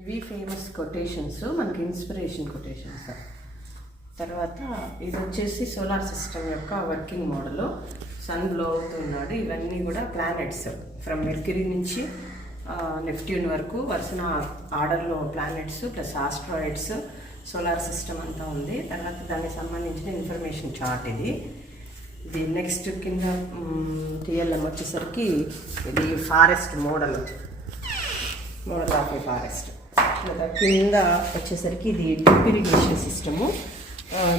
ఇవి famous quotations మనకి inspiration quotations తర్వాత ఇది వచ్చేసి సోలార్ సిస్టమ్ యొక్క వర్కింగ్ మోడల్ సన్ బ్లో అవుతున్నాడు. ఇవన్నీ కూడా ప్లానెట్స్ ఫ్రమ్ మెర్క్యూరీ నుంచి నెప్ట్యూన్ వరకు వరుసన ఆర్డర్లో planets plus asteroids solar system అంతా ఉంది. తర్వాత దానికి సంబంధించిన ఇన్ఫర్మేషన్ చార్ట్ ఇది. ఇది నెక్స్ట్ కింద టీఎల్ఎం వచ్చేసరికి ఇది forest model model of forest కింద వచ్చేసరికి ఇది డ్రిప్ ఇరిగేషన్ సిస్టము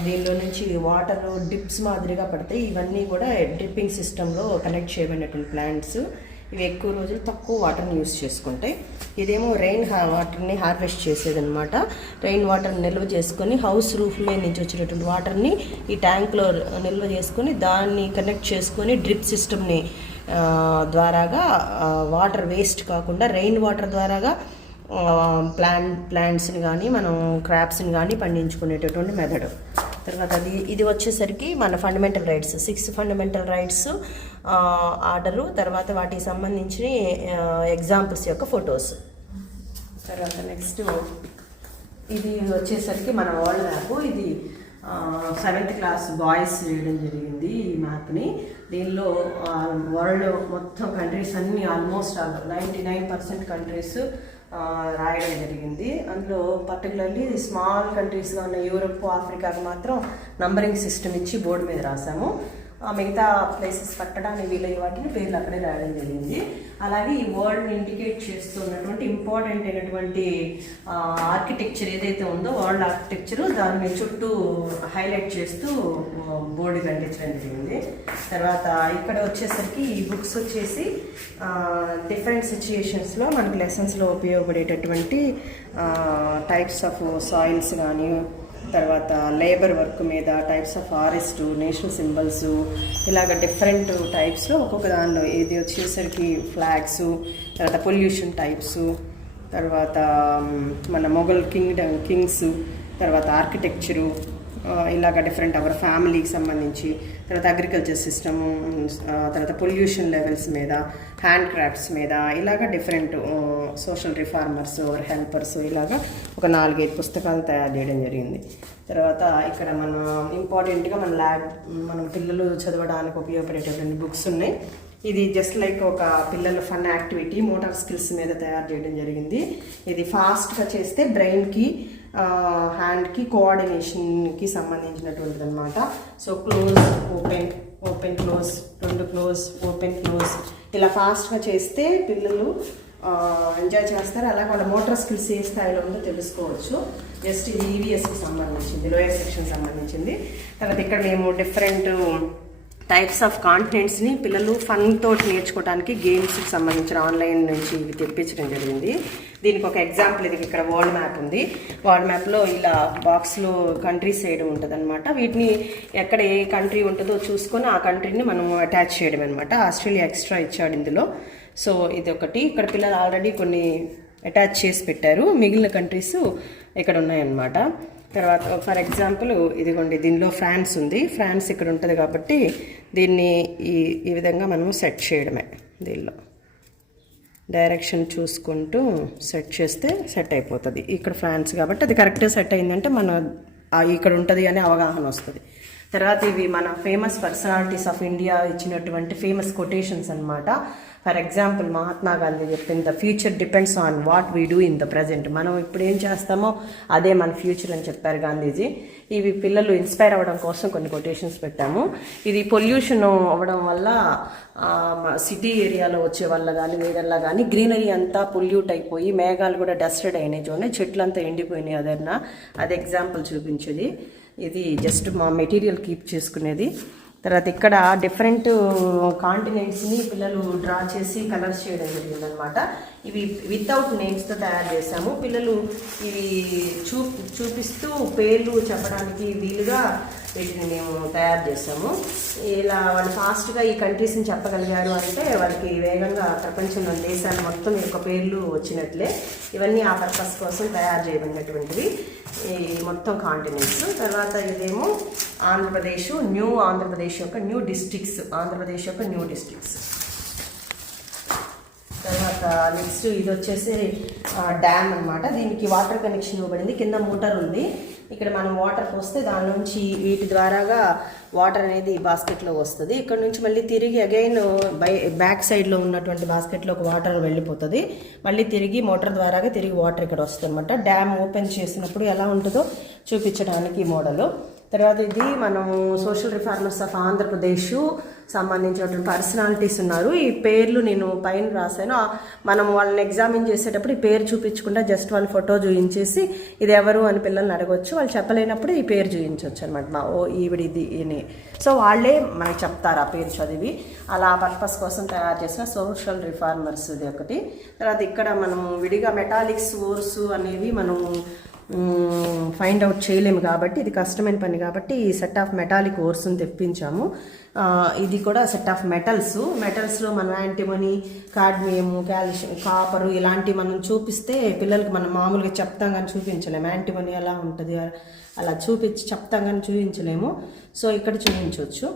దీనిలో నుంచి వాటర్ డిప్స్ మాదిరిగా పడతాయి. ఇవన్నీ కూడా డ్రిప్పింగ్ సిస్టంలో కనెక్ట్ చేయబడినటువంటి ప్లాంట్స్ ఇవి ఎక్కువ రోజులు తక్కువ వాటర్ని యూస్ చేసుకుంటాయి. ఇదేమో రెయిన్ వాటర్ని హార్వెస్ట్ చేసేదనమాట రెయిన్ వాటర్ నిల్వ చేసుకొని హౌస్ రూఫ్ మీద నుంచి వచ్చినటువంటి వాటర్ని ఈ ట్యాంక్లో నిల్వ చేసుకొని దాన్ని కనెక్ట్ చేసుకొని డ్రిప్ సిస్టమ్ని ద్వారాగా వాటర్ వేస్ట్ కాకుండా రెయిన్ వాటర్ ద్వారాగా ప్లాంట్ ప్లాంట్స్ని కానీ మనం క్రాప్స్ని కానీ పండించుకునేటటువంటి మెథడ్ తర్వాత అది ఇది వచ్చేసరికి మన fundamental rights six fundamental rights order తర్వాత వాటికి సంబంధించిన ఎగ్జాంపుల్స్ యొక్క ఫొటోస్ తర్వాత నెక్స్ట్ ఇది వచ్చేసరికి మన వరల్డ్ మ్యాప్ ఇది సెవెంత్ క్లాస్ బాయ్స్ వేయడం జరిగింది ఈ మ్యాప్ని దీనిలో వరల్డ్ మొత్తం కంట్రీస్ అన్ని almost all ninety nine percent countries రాయడం జరిగింది. అందులో పర్టికులర్లీ స్మాల్ కంట్రీస్గా ఉన్న యూరప్ ఆఫ్రికాకు మాత్రం నంబరింగ్ సిస్టమ్ ఇచ్చి బోర్డు మీద రాసాము. మిగతా ప్లేసెస్ పట్టడానికి వీలయ్యే వాటిని పేర్లు అక్కడే రాయడం జరిగింది. అలాగే ఈ వరల్డ్ని ఇండికేట్ చేస్తున్నటువంటి ఇంపార్టెంట్ అయినటువంటి ఆర్కిటెక్చర్ ఏదైతే ఉందో వరల్డ్ ఆర్కిటెక్చర్ దాన్ని చుట్టూ హైలైట్ చేస్తూ బోర్డు కనిపించడం జరిగింది. తర్వాత ఇక్కడ వచ్చేసరికి ఈ బుక్స్ వచ్చేసి డిఫరెంట్ సిచ్యుయేషన్స్లో మనకి లెసన్స్లో ఉపయోగపడేటటువంటి టైప్స్ ఆఫ్ సాయిల్స్ కానీ తర్వాత లేబర్ వర్క్ మీద types of forest national symbols ఇలాగ డిఫరెంట్ టైప్స్లో ఒక్కొక్క దానిలో ఇది వచ్చేసరికి ఫ్లాగ్స్ తర్వాత పొల్యూషన్ టైప్స్ తర్వాత మన మొఘల్ కింగ్డమ్ కింగ్స్ తర్వాత ఆర్కిటెక్చరు ఇలాగ డిఫరెంట్ అవర్ ఫ్యామిలీకి సంబంధించి తర్వాత అగ్రికల్చర్ సిస్టమ్ తర్వాత పొల్యూషన్ లెవెల్స్ మీద హ్యాండ్ క్రాఫ్ట్స్ మీద ఇలాగ డిఫరెంట్ సోషల్ రిఫార్మర్స్ హెల్పర్స్ ఇలాగ ఒక నాలుగైదు పుస్తకాలు తయారు చేయడం జరిగింది. తర్వాత ఇక్కడ మన ఇంపార్టెంట్గా మన ల్యాబ్ మన పిల్లలు చదవడానికి ఉపయోగపడేటటువంటి బుక్స్ ఉన్నాయి. ఇది జస్ట్ లైక్ ఒక పిల్లల ఫన్ యాక్టివిటీ మోటార్ స్కిల్స్ మీద తయారు చేయడం జరిగింది. ఇది ఫాస్ట్గా చేస్తే బ్రెయిన్కి హ్యాండ్కి కోఆర్డినేషన్కి సంబంధించినటువంటిది అనమాట so close open open close రెండు క్లోజ్ ఓపెన్ క్లోజ్ ఇలా ఫాస్ట్గా చేస్తే పిల్లలు ఎంజాయ్ చేస్తారు. అలాగే వాళ్ళ మోటార్ స్కిల్స్ ఏ స్థాయిలో ఉందో తెలుసుకోవచ్చు. జస్ట్ ఈవీఎస్కి సంబంధించింది లోయర్ సెక్షన్ సంబంధించింది. తర్వాత ఇక్కడ మేము డిఫరెంట్ టైప్స్ ఆఫ్ కాంటినెంట్స్ని పిల్లలు ఫన్ తోటి నేర్చుకోవడానికి గేమ్స్కి సంబంధించిన ఆన్లైన్ నుంచి ఇవి తెప్పించడం జరిగింది. దీనికి ఒక ఎగ్జాంపుల్ ఇది ఇక్కడ వరల్డ్ మ్యాప్ ఉంది. వరల్డ్ మ్యాప్లో ఇలా బాక్స్లో కంట్రీస్ వేయడం ఉంటుంది అనమాట వీటిని ఎక్కడ ఏ కంట్రీ ఉంటుందో చూసుకొని ఆ కంట్రీని మనం అటాచ్ చేయడం అనమాట ఆస్ట్రేలియా ఎక్స్ట్రా ఇచ్చాడు ఇందులో. సో ఇది ఒకటి. ఇక్కడ పిల్లలు ఆల్రెడీ కొన్ని అటాచ్ చేసి పెట్టారు. మిగిలిన కంట్రీస్ ఇక్కడ ఉన్నాయన్నమాట. తర్వాత ఫర్ ఎగ్జాంపుల్ ఇదిగోండి దీనిలో ఫ్రాన్స్ ఉంది. ఫ్రాన్స్ ఇక్కడ ఉంటుంది కాబట్టి దీన్ని ఈ ఈ విధంగా మనం సెట్ చేయడమే దీనిలో. డైరెక్షన్ చూసుకుంటూ సెట్ చేస్తే సెట్ అయిపోతుంది. ఇక్కడ ఫ్రాన్స్ కాబట్టి అది కరెక్ట్గా సెట్ అయిందంటే మన ఇక్కడ ఉంటుంది అనే అవగాహన వస్తుంది. తర్వాత ఇవి మన ఫేమస్ పర్సనాలిటీస్ ఆఫ్ ఇండియా ఇచ్చినటువంటి ఫేమస్ కొటేషన్స్ అనమాట ఫర్ ఎగ్జాంపుల్ మహాత్మా గాంధీ చెప్పింది the future depends on what we do in the present మనం ఇప్పుడు ఏం చేస్తామో అదే మన ఫ్యూచర్ అని చెప్పారు గాంధీజీ. ఇవి పిల్లలు ఇన్స్పైర్ అవ్వడం కోసం కొన్ని కొటేషన్స్ పెట్టాము. ఇది పొల్యూషన్ అవ్వడం వల్ల సిటీ ఏరియాలో వచ్చే వల్ల కానీ వేడల్లా కానీ గ్రీనరీ అంతా పొల్యూట్ అయిపోయి మేఘాలు కూడా డస్టెడ్ అయినాయి. చూడండి చెట్లంతా ఎండిపోయినాయి అదన్నా. అది ఎగ్జాంపుల్ చూపించేది. ఇది జస్ట్ మా మెటీరియల్ కీప్ చేసుకునేది. తర్వాత ఇక్కడ డిఫరెంట్ కాంటినెంట్స్ని uh, పిల్లలు డ్రా చేసి కలర్స్ చేయడం జరిగిందనమాట ఇవి వితౌట్ నేమ్స్తో తయారు చేశాము. పిల్లలు ఇవి చూ చూపిస్తూ పేర్లు చెప్పడానికి వీలుగా వీటిని మేము తయారు చేసాము ఇలా వాళ్ళు ఫాస్ట్గా ఈ కంట్రీస్ని చెప్పగలిగారు అంటే వాళ్ళకి వేగంగా ప్రపంచంలో దేశాలు మొత్తం యొక్క పేర్లు వచ్చినట్లే. ఇవన్నీ ఆ పర్పస్ కోసం తయారు చేయబడినటువంటివి. ఈ మొత్తం కాంటినెంట్స్ తర్వాత ఇదేమో ఆంధ్రప్రదేశ్ న్యూ ఆంధ్రప్రదేశ్ యొక్క న్యూ డిస్ట్రిక్ట్స్ ఆంధ్రప్రదేశ్ యొక్క న్యూ డిస్ట్రిక్ట్స్ తర్వాత నెక్స్ట్ ఇది వచ్చేసి డ్యామ్ అన్నమాట. దీనికి వాటర్ కనెక్షన్ ఇవ్వబడింది. కింద మోటార్ ఉంది. ఇక్కడ మనం వాటర్ పోస్తే దాని నుంచి వీటి ద్వారాగా వాటర్ అనేది బాస్కెట్లో వస్తుంది. ఇక్కడ నుంచి మళ్ళీ తిరిగి అగైన్ బై బ్యాక్ సైడ్లో ఉన్నటువంటి బాస్కెట్లోకి వాటర్ వెళ్ళిపోతుంది. మళ్ళీ తిరిగి మోటార్ ద్వారాగా తిరిగి వాటర్ ఇక్కడ వస్తుంది అనమాట డ్యామ్ ఓపెన్ చేసినప్పుడు ఎలా ఉంటుందో చూపించడానికి ఈ మోడలు తర్వాత ఇది మనము సోషల్ రిఫార్మర్స్ ఆఫ్ ఆంధ్రప్రదేశ్ సంబంధించినటువంటి పర్సనాలిటీస్ ఉన్నారు. ఈ పేర్లు నేను పైన రాశాను. మనం వాళ్ళని ఎగ్జామిన్ చేసేటప్పుడు ఈ పేరు చూపించకుండా జస్ట్ వాళ్ళ ఫోటో చూపించేసి ఇది ఎవరు అని పిల్లల్ని అడగొచ్చు. వాళ్ళు చెప్పలేనప్పుడు ఈ పేరు చూపించవచ్చు అనమాట మా ఓ ఈవిడ ఇది అని. సో వాళ్ళే మనకి చెప్తారు ఆ పేరు చదివి. అలా పర్పస్ కోసం తయారు చేసిన సోషల్ రిఫార్మర్స్ ఇది ఒకటి. తర్వాత ఇక్కడ మనం విడిగా మెటాలిక్స్ ఓర్స్ అనేవి మనం ఫైండ్ అవుట్ చేయలేము కాబట్టి ఇది కష్టమైన పని కాబట్టి ఈ సెట్ ఆఫ్ మెటాలిక్ ఓర్స్ని తెప్పించాము. ఇది కూడా సెట్ ఆఫ్ మెటల్స్ మెటల్స్లో మన యాంటీమనీ కాడ్మియము కాల్షియం కాపరు ఇలాంటివి మనం చూపిస్తే పిల్లలకి మనం మామూలుగా చెప్తాం కానీ చూపించలేము. యాంటీమనీ ఎలా ఉంటుంది అలా చూపించి చెప్తాం కానీ చూపించలేము. సో ఇక్కడ చూపించవచ్చు.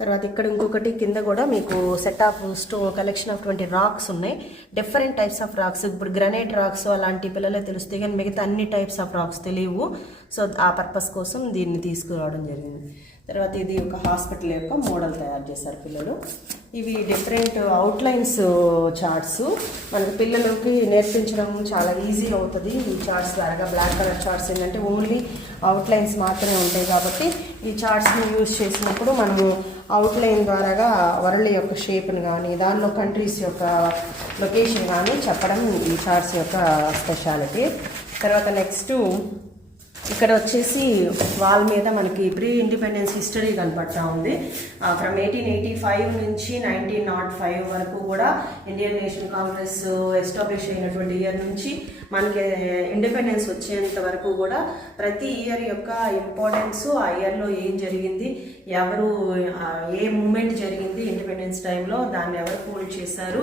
తర్వాత ఇక్కడ ఇంకొకటి కింద కూడా మీకు set of stone collection of twenty rocks ఉన్నాయి. డిఫరెంట్ టైప్స్ ఆఫ్ రాక్స్ ఇప్పుడు గ్రనైట్ రాక్స్ అలాంటి పిల్లలే తెలుస్తాయి కానీ మిగతా అన్ని టైప్స్ ఆఫ్ రాక్స్ తెలియవు. సో ఆ పర్పస్ కోసం దీన్ని తీసుకురావడం జరిగింది. తర్వాత ఇది ఒక హాస్పిటల్ యొక్క మోడల్ తయారు చేశారు పిల్లలు. ఇవి డిఫరెంట్ అవుట్లైన్స్ చార్ట్స్ మనకి పిల్లలకి నేర్పించడం చాలా ఈజీ అవుతుంది. ఈ చార్ట్స్ ద్వారా బ్లాక్ కలర్ చార్ట్స్ ఏంటంటే ఓన్లీ అవుట్లైన్స్ మాత్రమే ఉంటాయి కాబట్టి ఈ చార్ట్స్ని యూజ్ చేసినప్పుడు మనము అవుట్లైన్ ద్వారాగా వరల్డ్ యొక్క షేప్ని కానీ దానిలో కంట్రీస్ యొక్క లొకేషన్ కానీ చెప్పడం ఈ చార్ట్స్ యొక్క స్పెషాలిటీ తర్వాత నెక్స్ట్ ఇక్కడ వచ్చేసి వాల్ మీద మనకి ప్రీ ఇండిపెండెన్స్ హిస్టరీ కనపడతా ఉంది. ఫ్రమ్ ఎయిటీన్ ఎయిటీ ఫైవ్ నుంచి నైన్టీన్ నాట్ ఫైవ్ వరకు కూడా ఇండియన్ నేషనల్ కాంగ్రెస్ ఎస్టాబ్లిష్ అయినటువంటి ఇయర్ నుంచి మనకి uh, ఇండిపెండెన్స్ వచ్చేంత వరకు కూడా ప్రతి ఇయర్ యొక్క ఇంపార్టెన్స్ ఆ ఇయర్లో ఏం జరిగింది ఎవరు ఏ మూమెంట్ జరిగింది ఇండిపెండెన్స్ టైంలో దాన్ని ఎవరు హోల్డ్ చేశారు